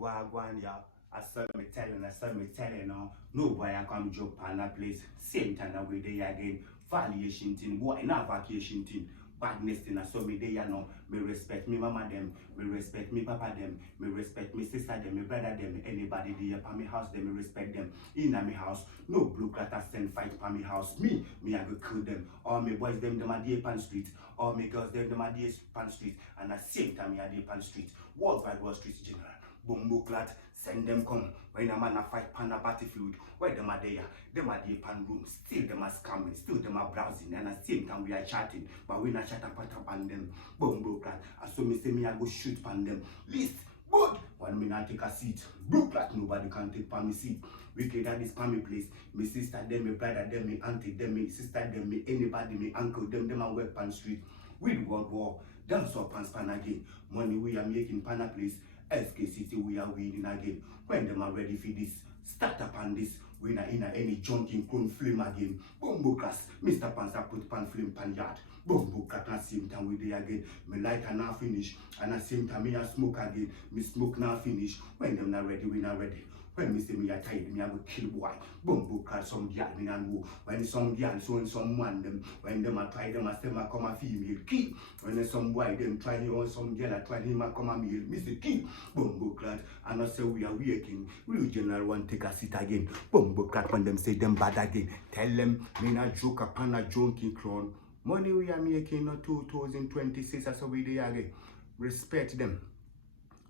Wagwan, yeah. I saw me telling, no boy, I come joke on that place. Same time that we there again. Valuation thing, boy, not vacation thing. Badness thing, I saw me there, me respect me mama them, me respect me papa them, me respect me sister them, me brother them, anybody there pa me house them, me respect them. In my house, no Bloclat send fight pa me house. Me I go kill them. All me boys them are there pan street. All me girls them are there pan street. And at the same time, me are there pan street. Worldwide Wall Street General. Bloclat, send them come. When a man a fight pan a battlefield, where them are there pan room, still them are scamming, still them are browsing, and at the same time we are chatting, but we not chat upon them. Bloclat, as so me say me I go shoot pan them. List, good. When me not take a seat, Bloclat nobody can take pan me seat. Wicked at this pan me place. Me sister them, me brother them, me auntie them, me sister them, me anybody, me uncle them are work pan street. With World War, dance up and span again. Money we are making pan a place. SK City we are winning again. When them are ready for this, start up on this. We not in any junking clone flame again. Bloclat, Mr. Panzer put pan flame pan yard. Bloclat at same time we there again. Me light and now finish. And at same time me a smoke again. Me smoke now finish. When them not ready, we not ready. When me say me a tired, me a go kill boy. Bloclat some girl me not know. When some girl so some man them, when them a try them a say ma come a female key. When some boy them try on some girl a try him a come a male, me say key. Bloclat and I say we are waking. Real general one take a seat again. Bloclat when them say them bad again. Tell them me not joke upon a junkie clown. Money we are making no 2026 as we there again. Respect them.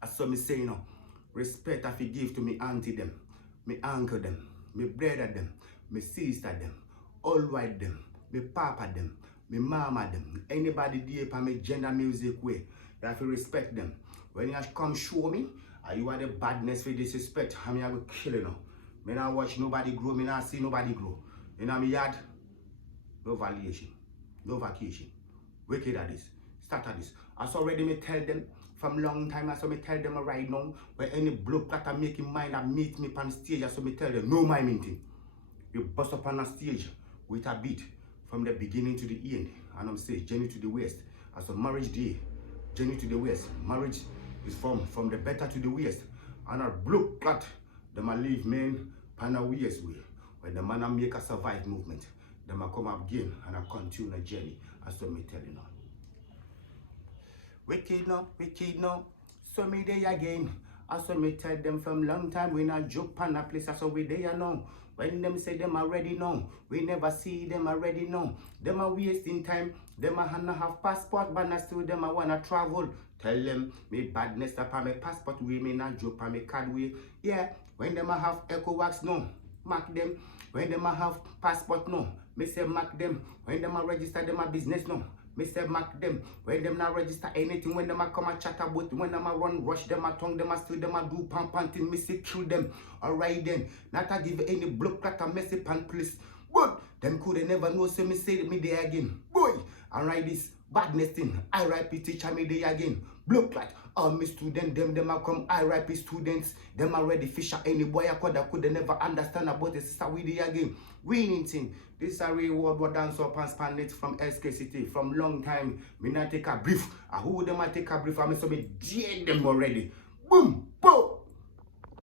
As so me say respect I give to me auntie them, me uncle them, me brother them, me sister them, all white them, me papa them, me mama them, anybody there for me gender music way. You have to respect them. When you come show me, you are the badness for disrespect, I mean I will kill you now. Me not watch nobody grow, me not see nobody grow. You know me yard, no valuation, no vacation. Wicked at this, start at this. As already me tell them, from long time, I saw me tell them right now, where any Bloclat are making mind and meet me on stage, I saw me tell them, no my meeting. You bust up on a stage with a beat from the beginning to the end. And I'm saying, journey to the west. As a marriage day, journey to the west. Marriage is from the better to the west. And a Bloclat, them a leave men pan a west way. When the man a make a survive movement, them a come up again and a continue the journey. As so me tell you now. Wicked no, so me there again. I saw me tell them from long time we not joke on a place, so we there now. When them say them already know, we never see them already know. Them are wasting time, them a have passport, but not still them a wanna travel. Tell them me badness upon my passport way, me not joke on my card way. Yeah, when them a have echo wax no, mark them. When them a have passport no, me say mark them. When them a register them a business no. Me say mark them. When them not register anything, when them a come and chat about, when them a run, rush them a tongue, them a still them a do panting, me say kill them. Alright then, not a give any Bloclat a messy pan please. But them could never know, so me say me there again. Boy, alright this badness thing, RIP teacher me there again. Bloclat, all me student, them a come RIP students, them already fisher any boy I could never understand about the sister we there again. Winning thing. This is a reward what dance up and span it from SK City from long time. Me not take a brief. Who them I take a brief? I me so me dead them already. Boom, boom.